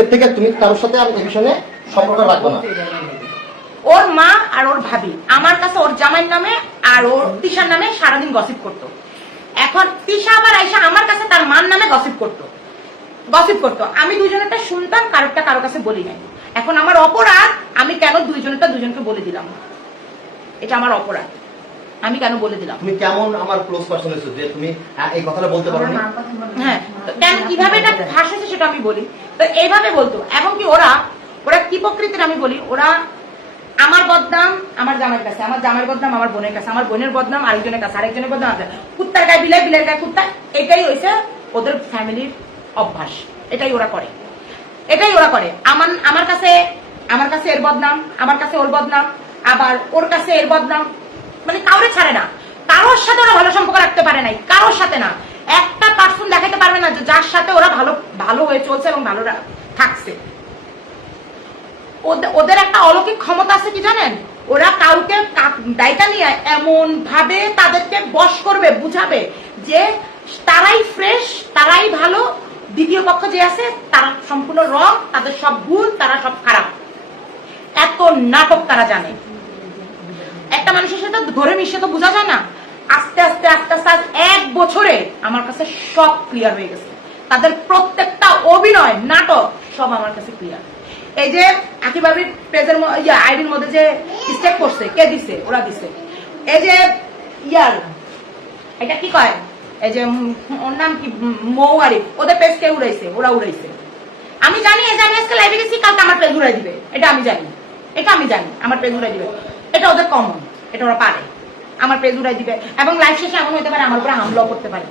আজকের থেকে তুমি কারোর সাথে আর এই বিষয়ে সম্পর্ক রাখব না। ওর মা আর ওর ভাবি আমার কাছে ওর জামাইয়ের নামে আর ওর তিশার নামে সারাদিন গসিপ করতো। এখন তিশা আবার আইসা আমার কাছে তার মার নামে গসিপ করতো। গসিপ করতো। আমি দুজনেরটা শুনতাম কারোরটা কারও কাছে বলি নাই। এখন আমার অপরাধ আমি কেন দুইজনেরটা দুজনকে বলে দিলাম? এটা আমার অপরাধ। আমি কেন বলে দিলাম? তুমি কেমন আমার ক্লোজ পার্সন হয়েছো যে তুমি এই কথাটা বলতে পারো না হ্যাঁ কেন কীভাবে এটা ফাঁস হয়েছে সেটা আমি বলি। এইভাবে বলতো। এবং কি ওরা ওরা কি প্রকৃতির আমি বলি, ওরা আমার বদনাম আমার জামাইয়ের কাছে, আমার জামাইয়ের বদনাম আমার বোনের কাছে, আমার বোনের বদনাম আরেকজনের কাছে, আরেকজনের বদনাম কাছে। কুত্তার গায়ে বিলাই বিলের গায়ে কুত্তা, এটাই হয়েছে ওদের ফ্যামিলির অভ্যাস। এটাই ওরা করে। এটাই ওরা করে। আমার আমার কাছে আমার কাছে এর বদনাম, আমার কাছে ওর বদনাম, আবার ওর কাছে এর বদনাম মানে কাউরে ছাড়ে না। কারোর সাথে ওরা ভালো সম্পর্ক রাখতে পারে নাই, কারোর সাথে না। একটা পার্সন দেখাতে পারবে না যে যার সাথে ওরা ভালো ভালো হয়ে চলছে এবং ভালো থাকছে। ওদের একটা অলৌকিক ক্ষমতা আছে কি জানেন? ওরা কাউকে দায়িত্ব নিয়ে এমন ভাবে তাদেরকে বশ করবে, বুঝাবে যে তারাই ফ্রেশ তারাই ভালো। দ্বিতীয় পক্ষ যে আছে, তারা সম্পূর্ণ রং তাদের সব ভুল, তারা সব খারাপ। এত নাটক তারা জানে। একটা মানুষের সাথে ঘরে মিশে তো বোঝা যায় না। আস্তে আস্তে আস্তে আস্তে এক বছরে আমার কাছে সব ক্লিয়ার হয়ে গেছে। তাদের প্রত্যেকটা অভিনয়, নাটক সব আমার কাছে ক্লিয়ার এই যে আকিবাবির পেজের ইয়া, আইডির মধ্যে যে স্টেক করছে, কে দিছে, ওরা দিছে। এই যে ইয়ার, এটা কি কয়? এই যে ওর নাম কি? মৌ আরিফ। ওদের পেজ কে উড়াইছে? ওরা উড়াইছে। আমি জানি, এই যে আমি আজকে লাইভে গেছি, কালকে আমার পেজ উড়াই দিবে। এটা আমি জানি। এটা আমি জানি, আমার পেজ উড়াই দিবে। এটা ওদের কমন এটা ওরা পারে। আমার পেজ উড়াই দিবে। এবং লাইভ শেষে এমন হতে পারে আমার উপরে হামলাও করতে পারে।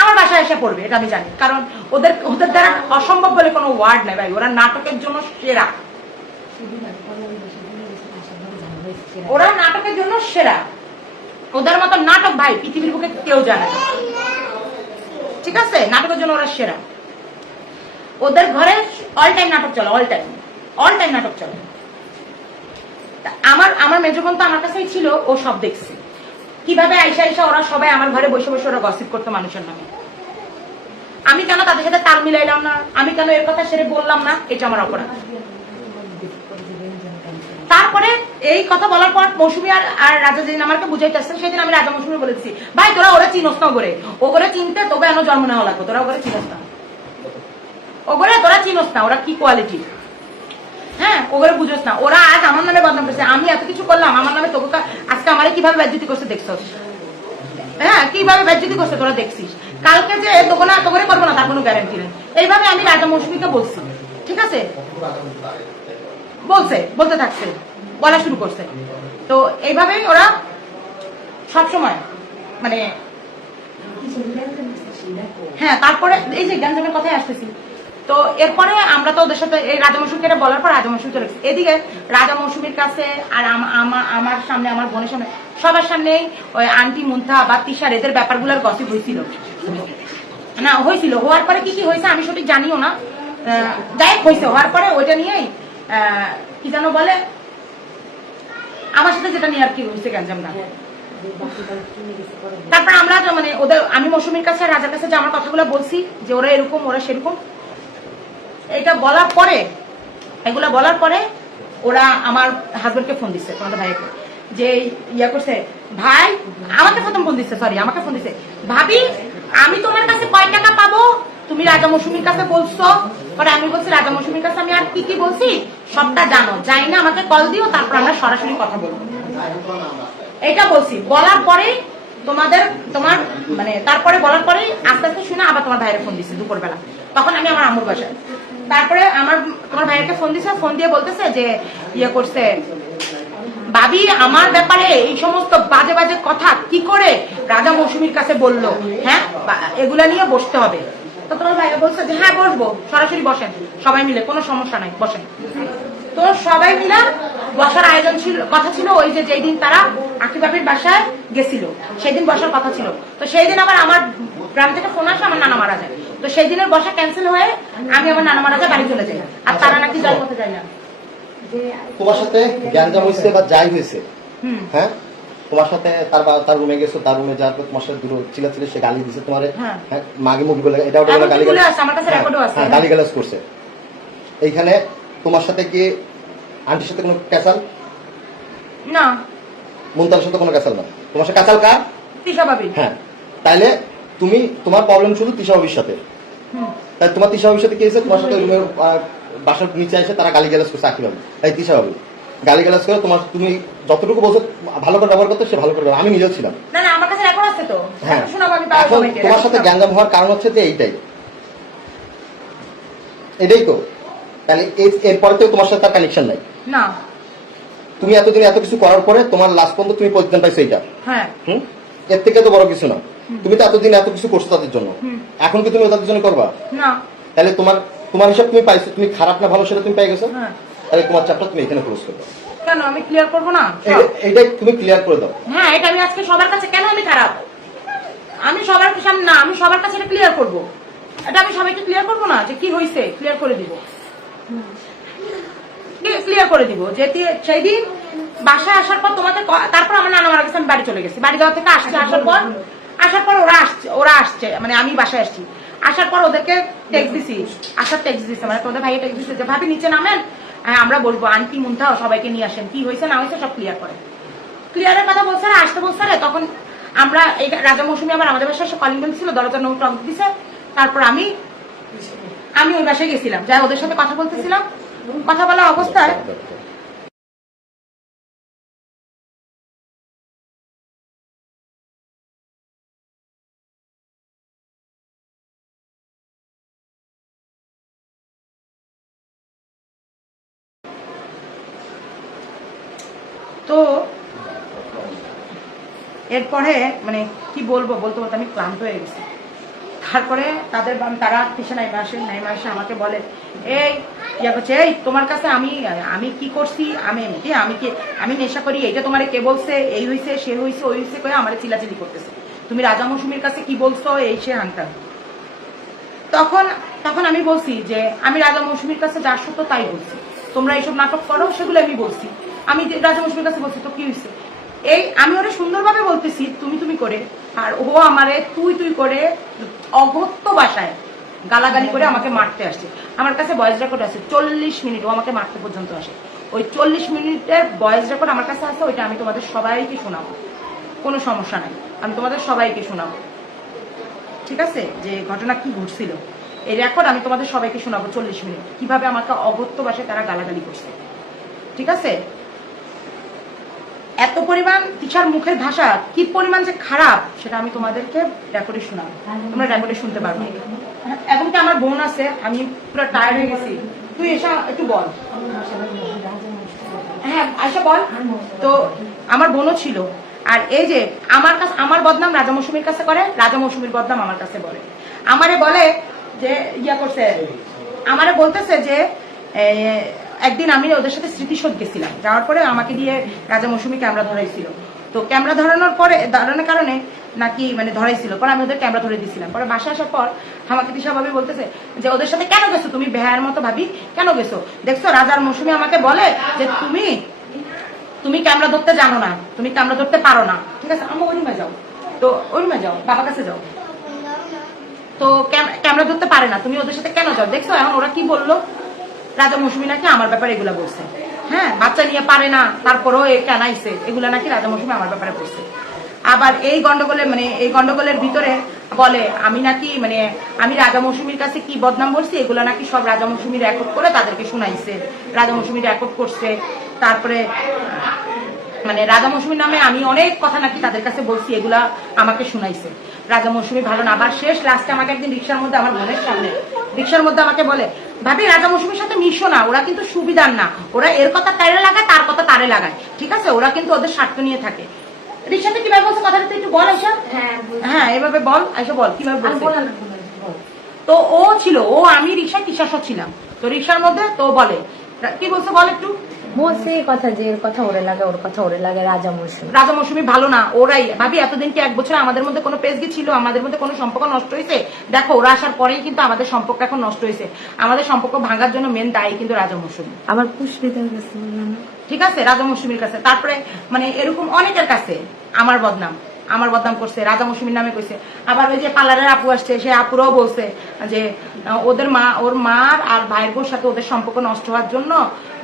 আমার বাসায় এসে পড়বে, এটা আমি জানি। কারণ ওদের ওদের দ্বারা অসম্ভব বলে কোনো ওয়ার্ড নেই ভাই। ওরা নাটকের জন্য সেরা। ওরা নাটকের জন্য সেরা। ওদের মতো নাটক ভাই পৃথিবীর বুকে কেউ জানে ঠিক আছে? নাটকের জন্য ওরা সেরা। ওদের ঘরে অল টাইম নাটক চলে অল টাইম অল টাইম নাটক চলে। আমার আমার মেজো বোন তো আমার কাছেই ছিল, ও সব দেখছে। কীভাবে আইসা আইসা ওরা সবাই আমার ঘরে বসে বসে ওরা গসিপ করতো মানুষের নামে। আমি কেন তাদের সাথে তাল মিলাইলাম না? আমি কেন এর কথা সেরে বললাম না? এটা আমার অপরাধ। তারপরে এই কথা বলার পর মৌসুমী আর রাজা যেদিন আমাকে বুঝাইতেছে, সেদিন আমি রাজা মৌসুমী বলেছি, ভাই, তোরা ওরা চিনস না করে ও করে চিনতে তোকে এন জন্ম নেওয়া লাগবে। তোরা ওরে চিনস না। তোরা চিনস না। ওরা কি কোয়ালিটি হ্যাঁ ওগুলো বুঝোস না ওরা আজ আমার নামে বদনাম করছে আমি এত কিছু করলাম আমার নামে তোকে আজকে আমারে কীভাবে ব্যাজ্যুতি করছে দেখছস হ্যাঁ কীভাবে ব্যাজ্যুতি করছে তোরা দেখছিস কালকে যে তোকে না তোকে করব না তার কোনো গ্যারান্টি নেই এইভাবে আমি রাজা মৌসুমীকে বলছি ঠিক আছে বলছে বলতে থাকছে বলা শুরু করছে তো এইভাবেই ওরা সবসময় মানে হ্যাঁ তারপরে এই যে গ্যাঞ্জামের কথাই আসতেছি তো এরপরে আমরা তো ওদের সাথে, এই রাজা মৌসুমীকে এটা বলার পর রাজা মৌসুমী চলে গেছে। এদিকে রাজা মৌসুমীর কাছে আর আমার সামনে, আমার বোনের সামনে, সবার সামনেই ওই আন্টি মুন্থা বা তিশার এদের ব্যাপারগুলোর গসিপ হয়েছিল। না, হয়েছিল। হওয়ার পরে কি কি হয়েছে আমি সঠিক জানিও না। যাই হয়েছে। হওয়ার পরে ওইটা নিয়েই কি যেন বলে? আমার সাথে যেটা নিয়ে আর কি হয়েছে গ্যাঞ্জামটা তারপর আমরা মানে ওদের, আমি মৌসুমীর কাছে রাজার কাছে যে আমার কথাগুলো বলছি যে ওরা এরকম, ওরা সেরকম। এটা বলার পরে, এগুলা বলার পরে ওরা আমার হাজবেন্ডকে ফোন দিচ্ছে তোমাদের ভাইকে, যে ইয়া করছে, ভাই, আমাকে প্রথম ফোন দিচ্ছে সরি আমাকে ফোন দিচ্ছে ভাবি, আমি তোমার কাছে কয় টাকা পাবো? তুমি রাজা মৌসুমীর কাছে বলছো। পরে আমি বলছি, রাজা মৌসুমীর কাছে আমি আর কি কি বলছি? সবটা জানো। যাই না, আমাকে কল দিও, তারপর আমরা সরাসরি কথা বলব। এটা বলছি। বলার পরে তোমাদের, তোমার মানে তারপরে বলার পরে আস্তে আস্তে শুনে আবার তোমার ভাইয়ের ফোন দিচ্ছে দুপুরবেলা। তখন আমি আমার আম্মুর বাসায়। তারপরে আমার তোমার ভাইয়েরকে ফোন দিছে ফোন দিয়ে বলতেছে যে ইয়ে করছে। ভাবি, আমার ব্যাপারে এই সমস্ত বাজে বাজে কথা কি করে রাজা মৌসুমীর কাছে বলল? হ্যাঁ? এগুলা নিয়ে বসতে হবে। তো তোমার ভাইয়া বলছে যে হ্যাঁ বসবো। সরাসরি বসেন। সবাই মিলে, কোনো সমস্যা নাই, বসেন। তো সবাই মিলে বসার আয়োজন ছিল, কথা ছিল ওই যে, যেই দিন তারা আকিবাবির বাসায় গেছিল সেদিন বসার কথা ছিল। তো সেই দিন আবার আমার গ্রাম থেকে ফোন আসে, আমার নানা মারা যায়। তো সেই দিনের বসা ক্যান্সেল হয়ে আমি আমার নানা মারা বাড়ি চলে যাই। আর তারা নাকি জল পথে যায় না। তোমার সাথে গ্যাঞ্জাম হয়েছে বা যাই হয়েছে হ্যাঁ? তোমার সাথে তার তার রুমে গেছো তার রুমে যাওয়ার পর তোমার সাথে চিলা ছিল সে গালি দিছে তোমার হ্যাঁ। মাগে মুভি বলে এটা ওটা বলে গালি আছে। হ্যাঁ গালি গালাজ করছে। এইখানে তোমার সাথে কি আন্টির সাথে কোনো ক্যাসাল না। মুনতার সাথে কোনো ক্যাসাল না। তোমার সাথে ক্যাসাল কার? তিশা হ্যাঁ। তাইলে তুমি তোমার প্রবলেম শুধু তিশা সাথে। তোমার তিশা ভাবির সাথে কি হয়েছে তোমার সাথে রুমের বাসার নিচে এসে তারা গালি গালাজ করছে আকি ভাবি তাই তিশা ভাবি গালি গালাজ করে তোমার তুমি যতটুকু বলছো ভালো করে ব্যবহার করতে সে ভালো করে আমি নিজেও ছিলাম। না না আমার কাছে রেকর্ড আছে তো। হ্যাঁ এখন সবাইকে, তোমার সাথে। গ্যাঞ্জাম হওয়ার কারণ হচ্ছে যে এইটাই। এটাই তো। তাহলে এরপরে তো তোমার সাথে তার কানেকশন নাই। না। তুমি এতদিন এত কিছু করার পরে তোমার লাস্ট পর্যন্ত তুমি পরিত্রাণ পাইছো এইটা। হ্যাঁ। হুম? এর থেকে তো বড় কিছু না। তুমি তো এতদিন এত কিছু করছ তাদের জন্য। এখন কি তুমি তাদের জন্য করবা? না। তাহলে তোমার তোমার হিসাব তুমি পাইছো। তুমি খারাপ না ভালো সেটা তুমি পাই গেছো? হ্যাঁ। তাহলে তোমার চাপটা তুমি এখানে ক্লোজ করবে। কেন? আমি ক্লিয়ার করব না? এটা- তুমি ক্লিয়ার করে দাও। হ্যাঁ এটা আমি আজকে সবার কাছে কেন আমি খারাপ? আমি সবার সামনে না আমি সবার কাছে এটা ক্লিয়ার করব। এটা আমি সবাইকে ক্লিয়ার করব না যে কি হয়েছে ক্লিয়ার করে দিব। ক্লিয়ার করে দিব। যে সেই দিন বাসায় আসার পর তোমাকে তারপর আমার নানা মারা গেছে আমি বাড়ি চলে গেছি। বাড়ি যাওয়া থেকে আসছে আসার পর আসার পর ওরা আসছে ওরা আসছে মানে আমি বাসায় আসছি। আসার পর ওদেরকে টেক্স দিছি। আসার টেক্স দিছে মানে তোমাদের ভাইয়ে টেক্স দিছে যে ভাবি নিচে নামেন। হ্যাঁ, আমরা বলব আন্টি মুন্থাও সবাইকে নিয়ে আসেন। কি হয়েছে না হয়েছে সব ক্লিয়ার করে। ক্লিয়ারের কথা বলছে আসতে বলছে না। তখন আমরা এই রাজা মৌসুমি আবার আমাদের বাসায় এসে কলিং ছিল দরজা নৌ টক দিছে। তারপর আমি আমি ওই বাসায় গেছিলাম। যাই ওদের সাথে কথা বলতেছিলাম। কথা বলা অবস্থায় তো এরপরে মানে কি বলব, বলতে বলতে আমি ক্লান্ত হয়ে গেছি। তারপরে তাদের তারা কিসে নাইমা আসে নাইমা আসে আমাকে বলে, এই, ইয়া করছে, এই, তোমার কাছে আমি আমি কি করছি? আমি কি আমি কি, আমি নেশা করি? এইটা তোমার কে বলছে? এই হইছে, সে হইছে, ওই হইছে করে আমার চিলাচিলি করতেছে। তুমি রাজা মৌসুমীর কাছে কি বলছো? এই সে হানটা। তখন তখন আমি বলছি যে, আমি রাজা মৌসুমীর কাছে যা সত্য তাই বলছি। তোমরা এইসব নাটক করো সেগুলো আমি বলছি। আমি রাজা মৌসুমীর কাছে বলছি, তো কি হয়েছে এই, আমি ওরা সুন্দরভাবে বলতেছি, তুমি তুমি করে। আর ও আমারে তুই তুই করে অগত্য বাসায় গালাগালি করে আমাকে মারতে আসছে। আমার কাছে ভয়েস রেকর্ড আছে, চল্লিশ মিনিট, ও আমাকে মারতে পর্যন্ত আসে। ওই চল্লিশ মিনিটের ভয়েস রেকর্ড আমার কাছে আছে, ওইটা আমি তোমাদের সবাইকে শোনাবো। কোনো সমস্যা নাই, আমি তোমাদের সবাইকে শোনাবো। ঠিক আছে? যে ঘটনা কি ঘটছিল। এই রেকর্ড আমি তোমাদের সবাইকে শোনাবো চল্লিশ মিনিট। কীভাবে আমাকে অগত্য ভাষায় তারা গালাগালি করছে। ঠিক আছে? এত পরিমাণ তিশার মুখের ভাষা, কি পরিমাণ যে খারাপ, সেটা আমি তোমাদেরকে রেকর্ডে শোনাবো। তোমরা রেকর্ডে শুনতে পারবে। এখন কি আমার বোন আছে, আমি পুরো টায়ার্ড হয়ে গেছি। তুই এসে, একটু বল। হ্যাঁ বল। তো আমার বোনও ছিল। আর এই যে আমার কাছে, আমার বদনাম রাজা মৌসুমীর কাছে করে, রাজা মৌসুমীর বদনাম আমার কাছে বলে। আমারে বলে যে, ইয়া করছে, আমারে বলতেছে যে একদিন আমি ওদের সাথে স্মৃতিশোধ গেছিলাম। যাওয়ার পরে আমাকে দিয়ে রাজা মৌসুমী ক্যামেরা ধরাইছিল। তো ক্যামেরা ধরানোর পরে, ধরানোর কারণে নাকি মানে ধরাইছিল। পরে আমি ওদের ক্যামেরা ধরে দিয়েছিলাম পরে বাসা আসার পর আমাকে দিশা বলতেছে যে, ওদের সাথে কেন গেছো? তুমি বেহায়ের মতো ভাবি কেন গেছো? দেখছ, রাজার মৌসুমী আমাকে বলে যে, তুমি তুমি ক্যামেরা ধরতে জানো না। তুমি ক্যামেরা ধরতে পারো না। ঠিক আছে আমি রুমে যাও। তো রুমে যাও, বাবার কাছে যাও। তো ক্যামেরা ধরতে পারে না। তুমি ওদের সাথে কেন যাও? দেখছ, এখন ওরা কি বলল? রাজা মৌসুমী নাকি আমার ব্যাপারে এগুলা বলছে। হ্যাঁ বাচ্চা নিয়ে পারে না, তারপরেও এ কেনাইছে এগুলা নাকি রাজা মৌসুমী আমার ব্যাপারে বলছে। আবার এই গন্ডগোলে মানে এই গন্ডগোলের ভিতরে বলে, আমি নাকি মানে আমি রাজা মৌসুমীর কাছে কি বদনাম বলছি? এগুলা নাকি সব রাজা মৌসুমী রেকর্ড করে তাদেরকে শুনাইছে। রাজা মৌসুমী রেকর্ড করছে। তারপরে মানে রাজা মৌসুমীর নামে আমি অনেক কথা নাকি তাদের কাছে বলছি, এগুলা আমাকে শুনাইছে। রাজা মৌসুমী ভালো না, আবার শেষ লাস্টে আমাকে একদিন রিক্সার মধ্যে আমার বোনের সামনে রিক্সার মধ্যে আমাকে বলে ভাবি রাজা মৌসুমীর সাথে মিশো না ওরা কিন্তু সুবিধার না। ওরা এর কথা তারে লাগায় তার কথা তারে লাগায় ঠিক আছে? ওরা কিন্তু ওদের স্বার্থ নিয়ে থাকে। রিক্সাতে কীভাবে বলছে কথাটা তুই একটু বল আইসা হ্যাঁ হ্যাঁ এভাবে বল আইসা বল কীভাবে বলো। তো ও ছিল ও আমি রিক্সায় টিশাসা ছিলাম। তো রিক্সার মধ্যে তো বলে কি বলছে বল একটু? বলছে কথা যে এর কথা ওরে লাগে ওর কথা ওরে লাগে রাজা মৌসুমী। রাজা মৌসুমী ভালো না ওরাই। ভাবি এতদিন কি এক বছর আমাদের মধ্যে কোনো পেজগি ছিল? আমাদের মধ্যে কোনো সম্পর্ক নষ্ট হয়েছে দেখো ওরা আসার পরেই কিন্তু আমাদের সম্পর্ক এখন নষ্ট হয়েছে আমাদের সম্পর্ক ভাঙার জন্য মেন দায়ী কিন্তু রাজা মৌসুমী। আমার পুষ্পিতার কাছে ঠিক আছে? রাজা মৌসুমীর কাছে। তারপরে মানে এরকম অনেকের কাছে আমার বদনাম। আমার বদনাম করছে, রাজা মৌসুমীর নামে কইছে। আবার ওই যে পার্লারের আপু আসছে, সে আপুরাও বলছে যে ওদের মা, ওর মার আর ভাইয়ের বোর সাথে ওদের সম্পর্ক নষ্ট হওয়ার জন্য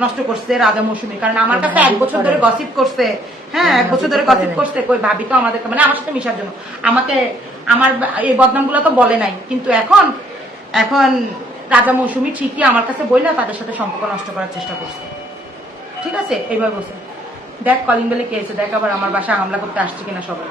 নষ্ট করছে রাজা মৌসুমী কারণ আমার কাছে এক বছর ধরে গসিপ করছে। হ্যাঁ এক বছর ধরে গসিপ করছে। কই ভাবি তো আমাদের মানে আমার সাথে মিশার জন্য। আমাকে, আমার এই বদনাম তো বলে নাই। কিন্তু এখন এখন রাজা মৌসুমী ঠিকই আমার কাছে বইলে তাদের সাথে সম্পর্ক নষ্ট করার চেষ্টা করছে। ঠিক আছে? এইভাবে বলছে। দেখ কলিং বেলে কে এসে দেখ আবার আমার বাসায় হামলা করতে আসছে কিনা সবাই।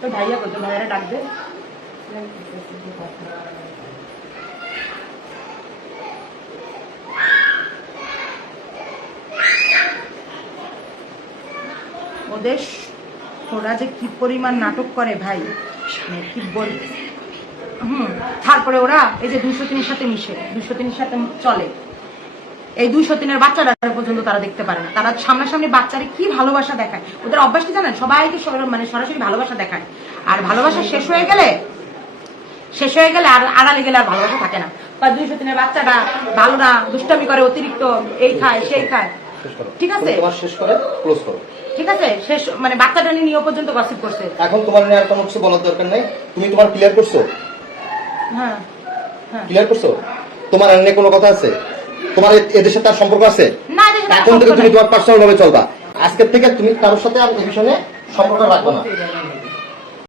তো ভাইয়া বলতো ভাইয়ারা ডাক দে ওদের ওরা যে কি পরিমাণ নাটক করে ভাই কি বল হুম তারপরে ওরা এই যে দুইশো তিনের সাথে মিশে দুইশো তিনের সাথে চলে। এই দুইশো তিনের বাচ্চারা পর্যন্ত তারা দেখতে পারে না। তারা সামনাসামনি বাচ্চারে কি ভালোবাসা দেখায়? ওদের অভ্যাস কি জানেন? সবাইকে মানে সরাসরি ভালোবাসা দেখায়। আর ভালোবাসা শেষ হয়ে গেলে শেষ হয়ে গেলে আর আড়ালে গেলে আর ভালোবাসা থাকে না। বা দুইশো তিনের বাচ্চাটা ভালো না দুষ্টামি করে অতিরিক্ত এই খায় সেই খায়। ঠিক আছে। শেষ করে ক্লোজ করো। ঠিক আছে? শেষ মানে বাচ্চাটা নিয়ে পর্যন্ত গসিপ করছে। এখন তোমার নিয়ে আর কোনো কিছু বলার দরকার নাই। তুমি তোমার ক্লিয়ার করছ? ক্লিয়ার করছ? তোমার অন্য কোনো কথা আছে? তোমার এদের সাথে তার সম্পর্ক আছে? এখন থেকে তুমি তোমার পার্সোনাল ভাবে চলবা। আজকের থেকে তুমি কারোর সাথে আর এই বিষয়ে সম্পর্ক রাখবে না।